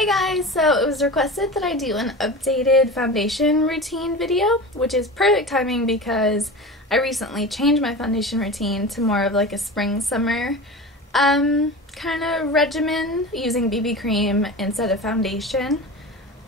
Hey guys, so it was requested that I do an updated foundation routine video, which is perfect timing because I recently changed my foundation routine to more of like a spring-summer kind of regimen using BB cream instead of foundation.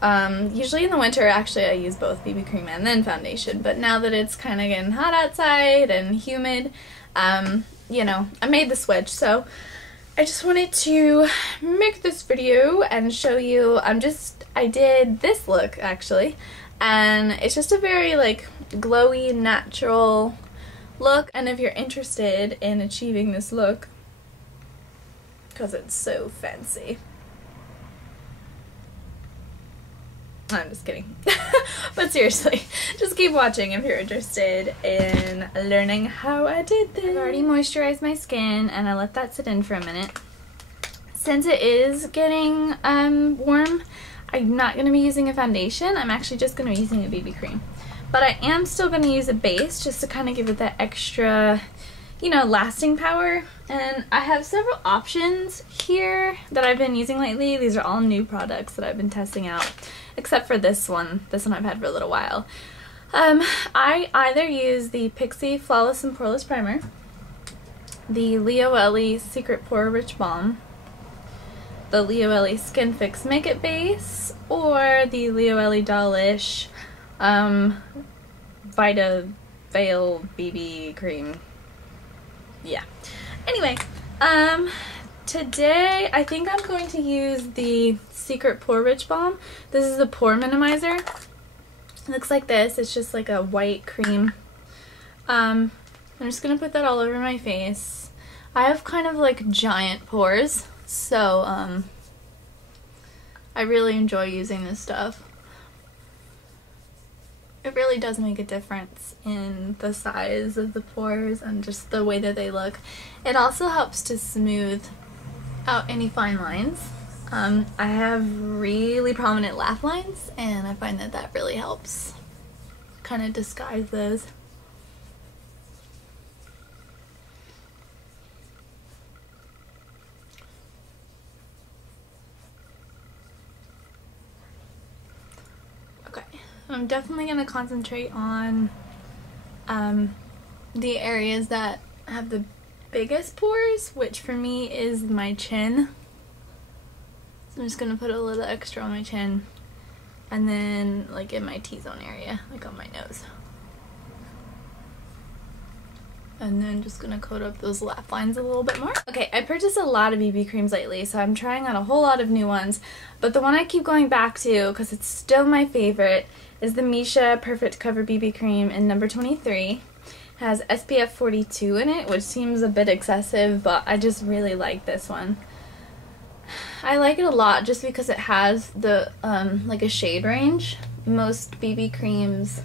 Usually in the winter, actually, I use both BB cream and then foundation, but now that it's kind of getting hot outside and humid, you know, I made the switch, so I just wanted to make this video and show you, I did this look actually, and it's just a very like glowy, natural look, and if you're interested in achieving this look, because it's so fancy. I'm just kidding. But seriously, just keep watching if you're interested in learning how I did this. I've already moisturized my skin and I let that sit in for a minute. Since it is getting warm, I'm not going to be using a foundation. I'm actually just going to be using a BB cream. But I am still going to use a base just to kind of give it that extra, you know, lasting power. And I have several options here that I've been using lately. These are all new products that I've been testing out, except for this one. This one I've had for a little while. I either use the Pixi Flawless and Poreless Primer, the Lioele Secret Pore Rich Balm, the Lioele Skin Fix Makeup Base, or the Lioele Dolish Vita Veil BB Cream. Yeah. Anyway, today I think I'm going to use the Secret Pore Rich Balm. This is the pore minimizer. It looks like this. It's just like a white cream. I'm just gonna put that all over my face. I have kind of like giant pores, so I really enjoy using this stuff. It really does make a difference in the size of the pores and just the way that they look. It also helps to smooth out any fine lines. I have really prominent laugh lines, and I find that that really helps kind of disguise those. Okay, I'm definitely going to concentrate on the areas that have the biggest pores, which for me is my chin. So I'm just going to put a little extra on my chin, and then like in my T-zone area, like on my nose. And then just going to coat up those laugh lines a little bit more. Okay, I purchased a lot of BB creams lately, so I'm trying on a whole lot of new ones. But the one I keep going back to, because it's still my favorite, is the Missha Perfect Cover BB Cream in number 23. It has SPF 42 in it, which seems a bit excessive, but I just really like this one. I like it a lot just because it has the like a shade range. Most BB creams,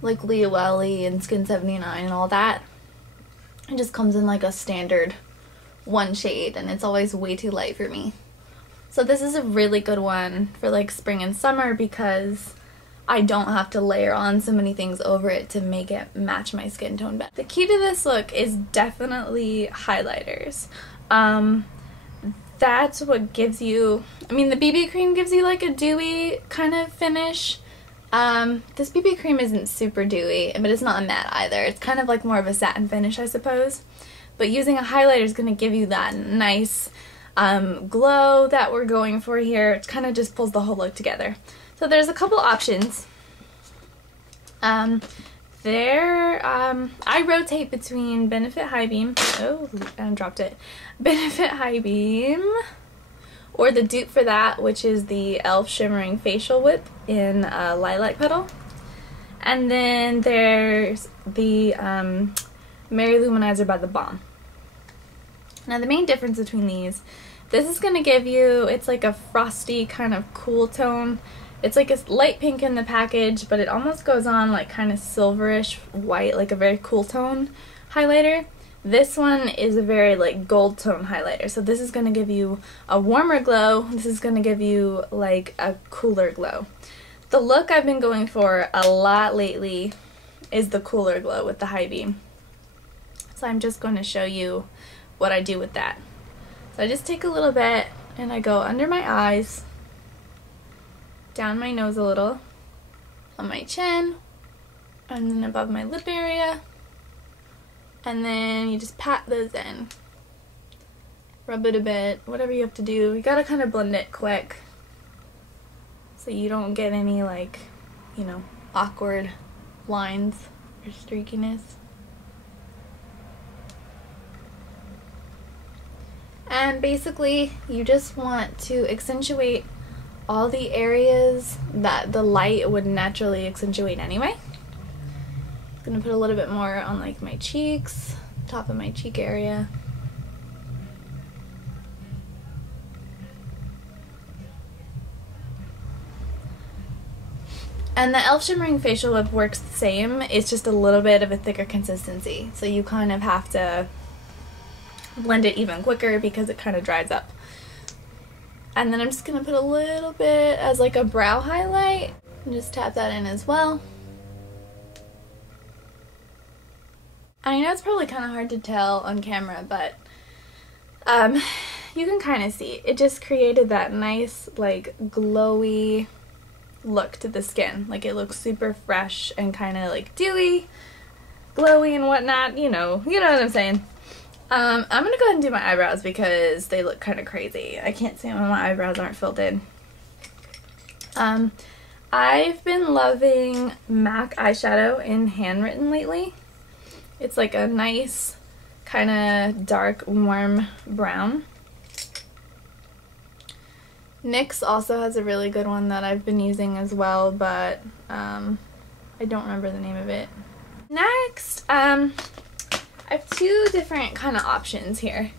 like Lioele and Skin 79 and all that, it just comes in like a standard one shade, and it's always way too light for me. So this is a really good one for like spring and summer because I don't have to layer on so many things over it to make it match my skin tone better. The key to this look is definitely highlighters. That's what gives you, I mean, the BB cream gives you like a dewy kind of finish. This BB cream isn't super dewy, but it's not a matte either. It's kind of like more of a satin finish, I suppose. But using a highlighter is going to give you that nice glow that we're going for here. It kind of just pulls the whole look together. So there's a couple options. I rotate between Benefit High Beam, oh, and dropped it, Benefit High Beam, or the dupe for that, which is the e.l.f. Shimmering Facial Whip in Lilac Petal. And then there's the Mary Luminizer by the Balm. Now the main difference between these, this is going to give you, it's like a frosty kind of cool tone. It's like a light pink in the package, but it almost goes on like kind of silverish white, like a very cool tone highlighter. This one is a very like gold tone highlighter, so this is going to give you a warmer glow. This is going to give you like a cooler glow. The look I've been going for a lot lately is the cooler glow with the high beam. So I'm just going to show you what I do with that. So I just take a little bit and I go under my eyes, down my nose a little, on my chin, and then above my lip area, and then you just pat those in. Rub it a bit, whatever you have to do. You gotta kind of blend it quick so you don't get any, like, you know, awkward lines or streakiness. And basically you just want to accentuate all the areas that the light would naturally accentuate anyway. I'm gonna put a little bit more on like my cheeks, top of my cheek area. And the e.l.f. Shimmering Facial Whip works the same, it's just a little bit of a thicker consistency. So you kind of have to blend it even quicker because it kind of dries up. And then I'm just going to put a little bit as like a brow highlight and just tap that in as well. I know it's probably kind of hard to tell on camera, but you can kind of see. It just created that nice like glowy look to the skin. Like it looks super fresh and kind of like dewy, glowy and whatnot, you know what I'm saying. I'm gonna go ahead and do my eyebrows because they look kind of crazy. I can't see them when my eyebrows aren't filled in. I've been loving MAC eyeshadow in Handwritten lately. It's like a nice kind of dark warm brown. NYX also has a really good one that I've been using as well, but I don't remember the name of it. Next, I have two different kind of options here.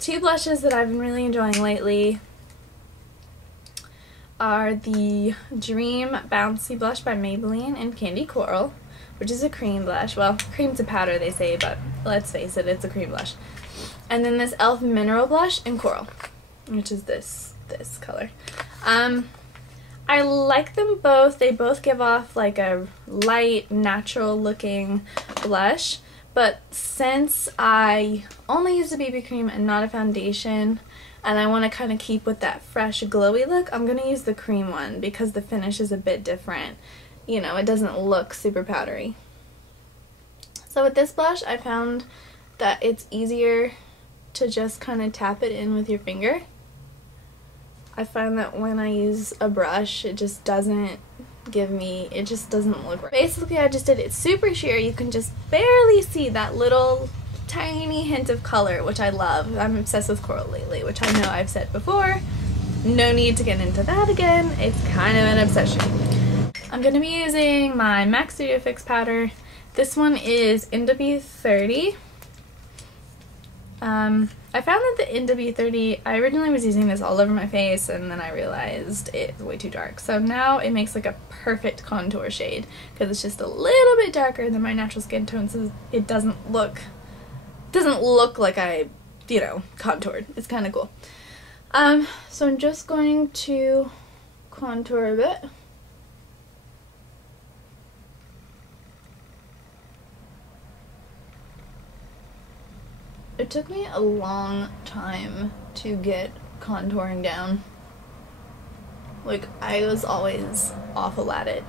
Two blushes that I've been really enjoying lately are the Dream Bouncy blush by Maybelline in Candy Coral, which is a cream blush. Well, cream's a powder they say, but let's face it, it's a cream blush. And then this e.l.f. Mineral blush in Coral, which is this color. I like them both. They both give off like a light, natural looking blush, but since I only use a BB cream and not a foundation, and I want to kind of keep with that fresh glowy look, I'm going to use the cream one because the finish is a bit different. You know, it doesn't look super powdery. So with this blush, I found that it's easier to just kind of tap it in with your finger. I find that when I use a brush, it just doesn't it just doesn't look right. Basically, I just did it super sheer. You can just barely see that little tiny hint of color, which I love. I'm obsessed with coral lately, which I know I've said before. No need to get into that again. It's kind of an obsession. I'm going to be using my MAC Studio Fix powder. This one is NW30. I found that the NW30, I originally was using this all over my face and then I realized it's way too dark. So now it makes like a perfect contour shade because it's just a little bit darker than my natural skin tone, so it doesn't look like I, contoured. It's kind of cool. So I'm just going to contour a bit. It took me a long time to get contouring down. Like, I was always awful at it.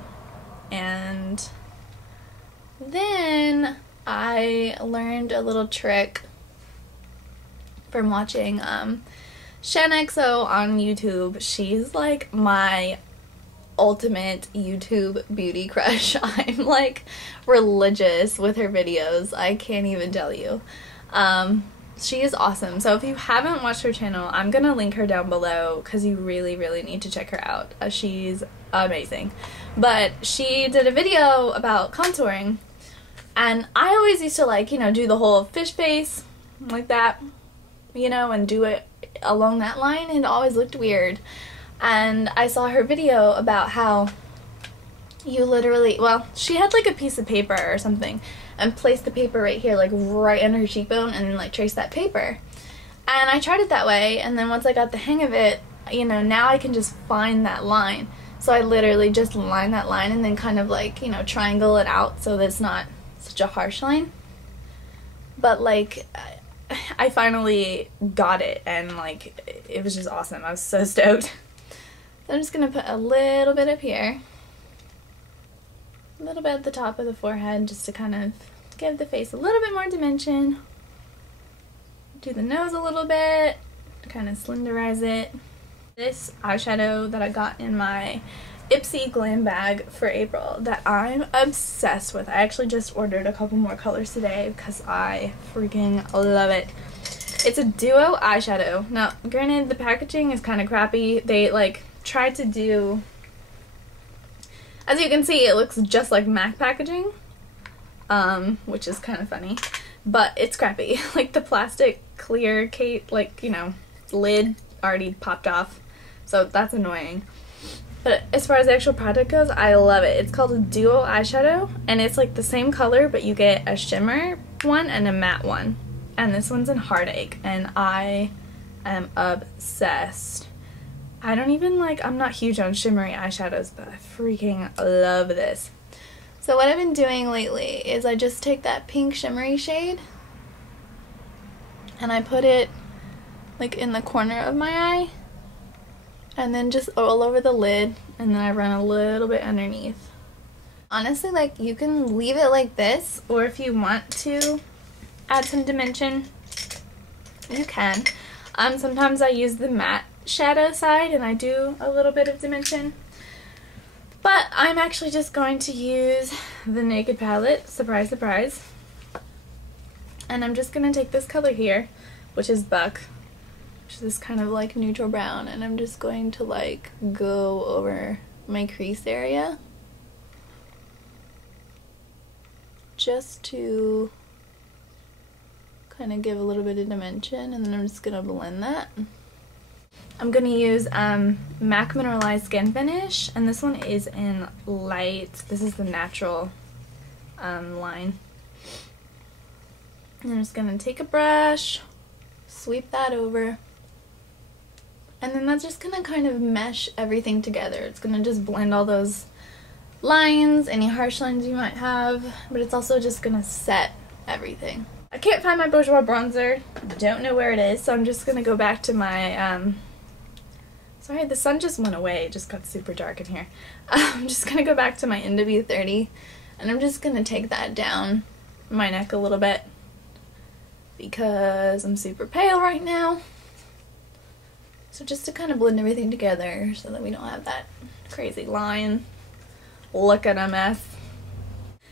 And then I learned a little trick from watching Shaaanxo on YouTube. She's like my ultimate YouTube beauty crush. I'm like religious with her videos. I can't even tell you. She is awesome. So if you haven't watched her channel, I'm gonna link her down below because you really need to check her out. She's amazing. But she did a video about contouring, and I always used to do the whole fish face like that, and do it along that line, and it always looked weird. And I saw her video about how you literally, she had like a piece of paper or something and placed the paper right here, like right under her cheekbone, and then like traced that paper. And I tried it that way, and then once I got the hang of it, now I can just find that line. So I literally just line that line and then kind of like, triangle it out so that it's not such a harsh line. But like, I finally got it, and like it was just awesome. I was so stoked. So I'm just gonna put a little bit up here, a little bit at the top of the forehead, just to kind of give the face a little bit more dimension. Do the nose a little bit to kind of slenderize it. This eyeshadow that I got in my Ipsy glam bag for April that I'm obsessed with. I actually just ordered a couple more colors today because I freaking love it. It's a duo eyeshadow. Now, granted, the packaging is kind of crappy. They like tried to do, as you can see, it looks just like MAC packaging, which is kind of funny, but it's crappy. Like the plastic clear case, like, you know, lid already popped off, so that's annoying. But as far as the actual product goes, I love it. It's called a duo eyeshadow, and it's like the same color, but you get a shimmer one and a matte one. And this one's in Heartache, and I am obsessed. I don't even like, I'm not huge on shimmery eyeshadows, but I freaking love this. So what I've been doing lately is I just take that pink shimmery shade, and I put it like in the corner of my eye, and then just all over the lid, and then I run a little bit underneath. Honestly, like, you can leave it like this, or if you want to add some dimension, you can. Sometimes I use the matte shadow side and I do a little bit of dimension, but I'm actually just going to use the Naked palette, surprise surprise, and I'm just going to take this color here, which is Buck, which is kind of like neutral brown, and I'm just going to like go over my crease area just to kind of give a little bit of dimension, and then I'm just gonna blend that. I'm gonna use MAC Mineralize Skinfinish, and this one is in light. This is the natural line. And I'm just gonna take a brush, sweep that over, and then that's just gonna kind of mesh everything together. It's gonna just blend all those lines, any harsh lines you might have, but it's also just gonna set everything. I can't find my Bourjois bronzer, don't know where it is, so I'm just gonna go back to my, sorry, the sun just went away, it just got super dark in here. I'm just gonna go back to my NW30, and I'm just gonna take that down my neck a little bit, because I'm super pale right now. So just to kind of blend everything together so that we don't have that crazy line looking a mess.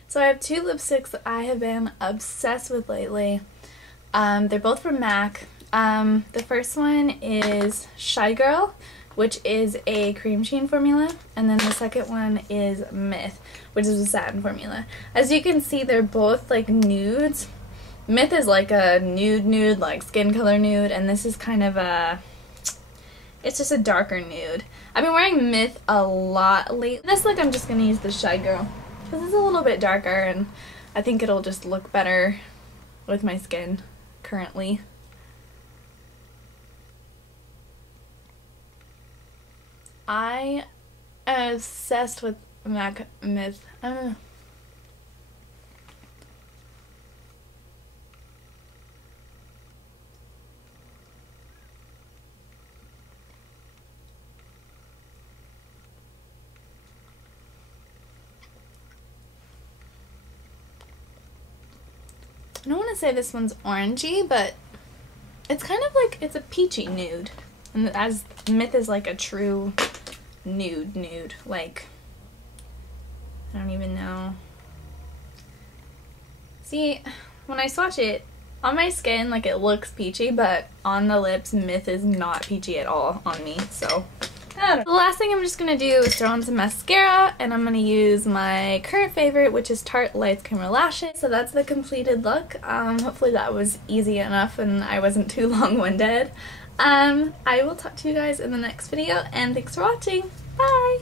So I have two lipsticks that I have been obsessed with lately. They're both from MAC. The first one is Shy Girl, which is a cream sheen formula, and then the second one is Myth, which is a satin formula. As you can see, they're both like nudes. Myth is like a nude, like skin color nude, and this is kind of a, it's just a darker nude. I've been wearing Myth a lot lately. This look, I'm just going to use the Shy Girl, because it's a little bit darker, and I think it'll just look better with my skin currently. I am obsessed with MAC Myth. I don't want to say this one's orangey, but it's kind of like, it's a peachy nude. And as Myth is like a true nude. Like, I don't even know. See, when I swatch it, on my skin, like, it looks peachy, but on the lips, Myth is not peachy at all on me, so The last thing I'm just going to do is throw on some mascara, and I'm going to use my current favorite, which is Tarte Lights Camera Lashes. So that's the completed look. Hopefully that was easy enough and I wasn't too long-winded. I will talk to you guys in the next video, and thanks for watching. Bye!